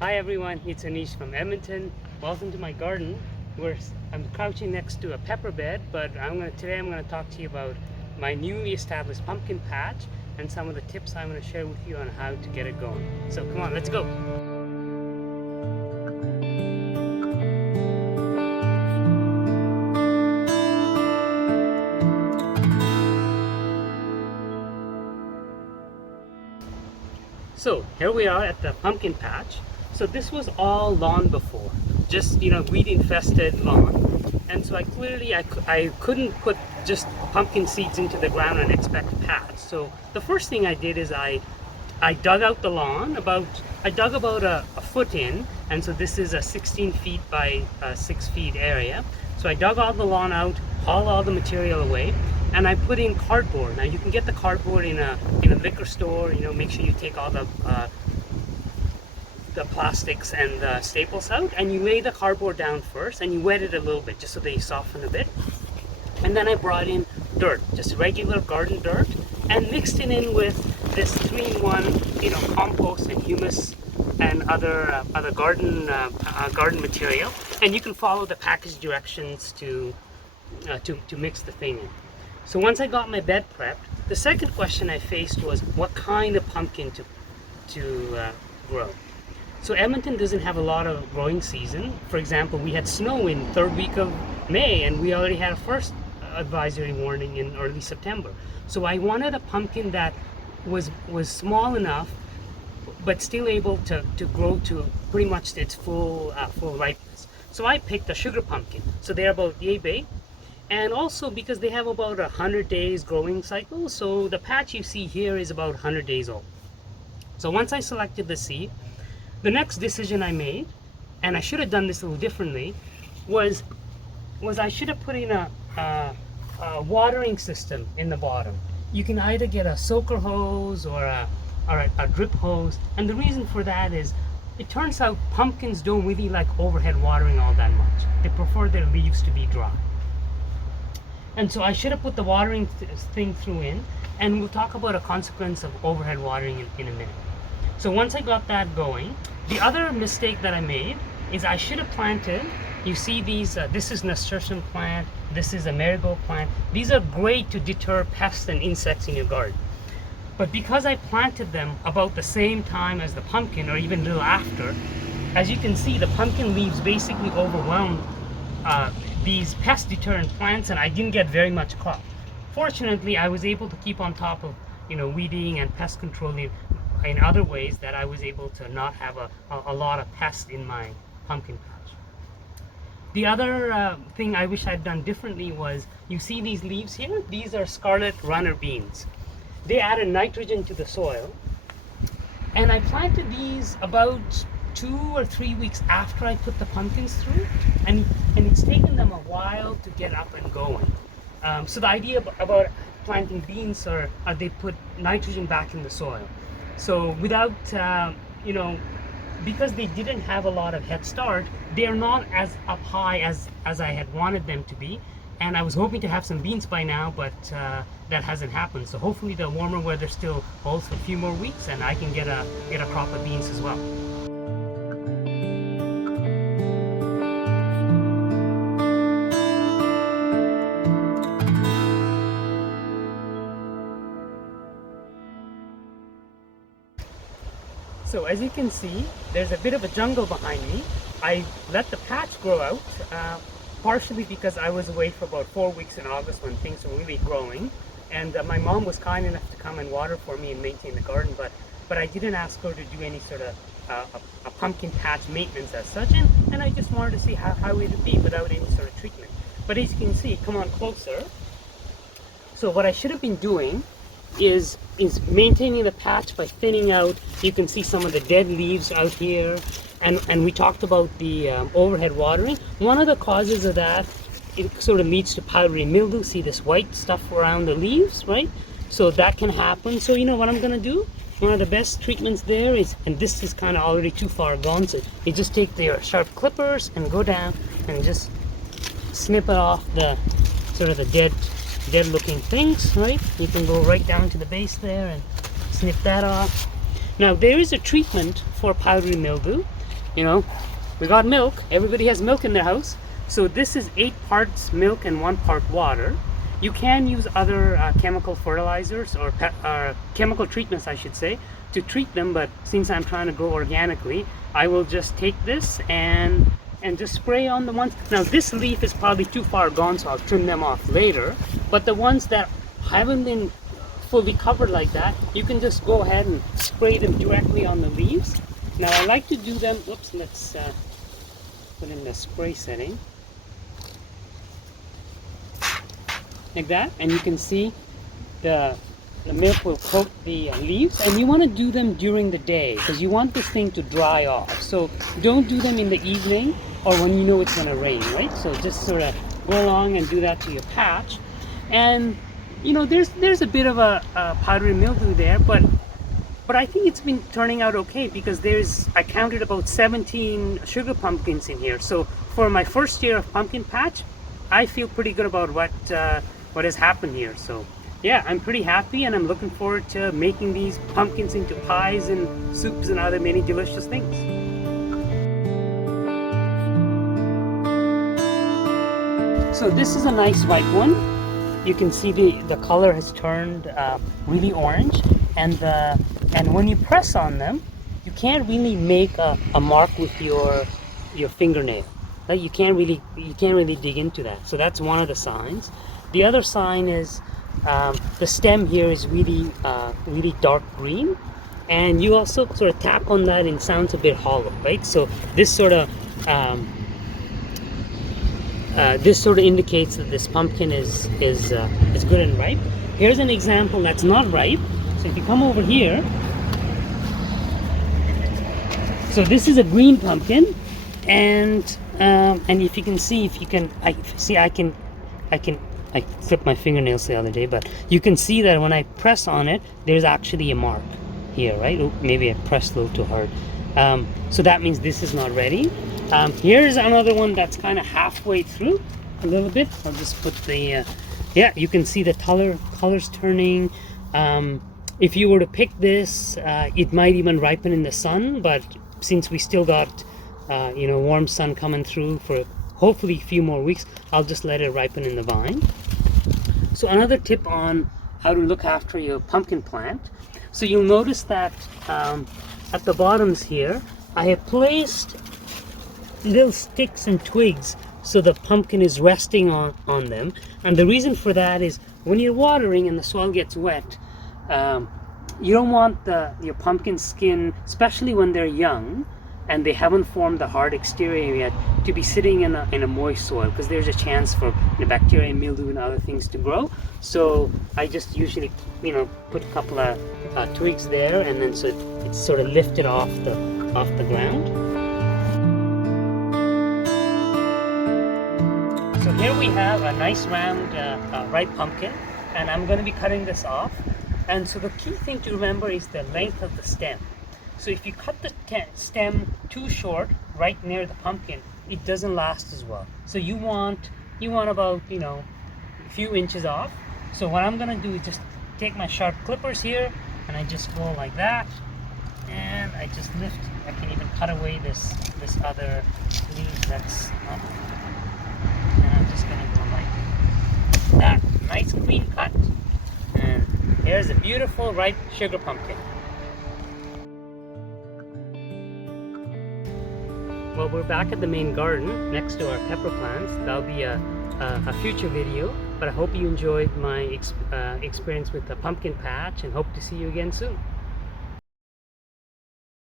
Hi everyone, it's Anish from Edmonton. Welcome to my garden where I'm crouching next to a pepper bed, but today I'm going to talk to you about my newly established pumpkin patch and some of the tips I'm going to share with you on how to get it going. So come on, let's go. So here we are at the pumpkin patch. So this was all lawn before, just weed infested lawn. And so I couldn't put just pumpkin seeds into the ground and expect a patch. So the first thing I did is I dug out the lawn I dug about a foot in, and so this is a 16 feet by 6 feet area. So I dug all the lawn out, hauled all the material away, and I put in cardboard. Now you can get the cardboard in a liquor store. Make sure you take all the plastics and the staples out, and you lay the cardboard down first, and you wet it a little bit just so they soften a bit. And then I brought in dirt, just regular garden dirt, and mixed it in with this 3-in-1, compost and humus and other garden material. And you can follow the package directions to mix the thing in. So once I got my bed prepped, the second question I faced was what kind of pumpkin to grow. So Edmonton doesn't have a lot of growing season. For example, we had snow in third week of May, and we already had a first advisory warning in early September. So I wanted a pumpkin that was small enough, but still able to grow to pretty much its full ripeness. So I picked a sugar pumpkin. So they're about yay big, and also because they have about 100 days growing cycle. So the patch you see here is about 100 days old. So once I selected the seed, the next decision I made, and I should have done this a little differently, was I should have put in a watering system in the bottom. You can either get a soaker hose or a drip hose, and the reason for that is it turns out pumpkins don't really like overhead watering all that much. They prefer their leaves to be dry. And so I should have put the watering thing through in, and we'll talk about a consequence of overhead watering in a minute. So once I got that going, the other mistake that I made is I should have planted, you see these, this is nasturtium plant, this is a marigold plant. These are great to deter pests and insects in your garden. But because I planted them about the same time as the pumpkin, or even a little after, as you can see, the pumpkin leaves basically overwhelmed these pest deterrent plants, and I didn't get very much crop. Fortunately, I was able to keep on top of weeding and pest control in other ways that I was able to not have a lot of pests in my pumpkin patch. The other thing I wish I'd done differently was, you see these leaves here? These are scarlet runner beans. They added nitrogen to the soil, and I planted these about 2 or 3 weeks after I put the pumpkins through, and it's taken them a while to get up and going. So the idea about planting beans are they put nitrogen back in the soil. So without, because they didn't have a lot of head start, they are not as up high as I had wanted them to be. And I was hoping to have some beans by now, but that hasn't happened. So hopefully the warmer weather still holds for a few more weeks, and I can get a crop of beans as well. So as you can see, there's a bit of a jungle behind me. I let the patch grow out, partially because I was away for about 4 weeks in August when things were really growing. And my mom was kind enough to come and water for me and maintain the garden, but I didn't ask her to do any sort of a pumpkin patch maintenance as such, and I just wanted to see how it would be without any sort of treatment. But as you can see, come on closer. So what I should have been doing is maintaining the patch by thinning out. You can see some of the dead leaves out here, and we talked about the overhead watering. One of the causes of that, it sort of leads to powdery mildew. See this white stuff around the leaves, right? So that can happen. So you know what I'm gonna do? One of the best treatments there is, and this is kind of already too far gone, so you just take your sharp clippers and go down and just snip it off the sort of the dead looking things, right? You can go right down to the base there and snip that off. Now there is a treatment for powdery mildew, you know, we got milk. Everybody has milk in their house. So this is 8 parts milk and 1 part water. You can use other chemical fertilizers or chemical treatments, I should say, to treat them. But since I'm trying to grow organically, I will just take this and just spray on the ones. Now this leaf is probably too far gone, so I'll trim them off later. But the ones that haven't been fully covered like that, you can just go ahead and spray them directly on the leaves. Now I like to do them, oops, let's put in the spray setting. Like that, and you can see the milk will coat the leaves, and you want to do them during the day because you want this thing to dry off. So don't do them in the evening or when you know it's going to rain, right? So just sort of go along and do that to your patch. And you know, there's a bit of a powdery mildew there, but I think it's been turning out okay because I counted about 17 sugar pumpkins in here. So for my first year of pumpkin patch, I feel pretty good about what has happened here. So yeah, I'm pretty happy, and I'm looking forward to making these pumpkins into pies and soups and other many delicious things. So this is a nice white one. You can see the color has turned really orange, and when you press on them, you can't really make a mark with your fingernail. Like you can't really dig into that. So that's one of the signs. The other sign is the stem here is really dark green, and you also sort of tap on that and it sounds a bit hollow, right? So this sort of indicates that this pumpkin is good and ripe. Here's an example that's not ripe. So if you come over here, so this is a green pumpkin, and if you can see, I clipped my fingernails the other day, but you can see that when I press on it, there's actually a mark here, right? Oh, maybe I pressed a little too hard. So that means this is not ready. Here's another one that's kind of halfway through a little bit. I'll just put the, yeah, you can see the colors turning. If you were to pick this, it might even ripen in the sun, but since we still got, warm sun coming through for hopefully a few more weeks, I'll just let it ripen in the vine. So another tip on how to look after your pumpkin plant. So you'll notice that at the bottoms here, I have placed little sticks and twigs so the pumpkin is resting on them. And the reason for that is when you're watering and the soil gets wet, you don't want your pumpkin skin, especially when they're young and they haven't formed the hard exterior yet, to be sitting in a moist soil, because there's a chance for bacteria and mildew and other things to grow. So I just usually put a couple of twigs there, and then so it's sort of lifted off the ground. So here we have a nice round ripe pumpkin, and I'm going to be cutting this off. And so the key thing to remember is the length of the stem. So if you cut the stem too short right near the pumpkin, it doesn't last as well. So you want about a few inches off. So what I'm gonna do is just take my sharp clippers here, and I just go like that, and I just lift. I can even cut away this other leaf that's up, and I'm just gonna go like that. Nice clean cut, and here's a beautiful ripe sugar pumpkin. Well, we're back at the main garden next to our pepper plants. That'll be a future video, but I hope you enjoyed my experience with the pumpkin patch, and hope to see you again soon.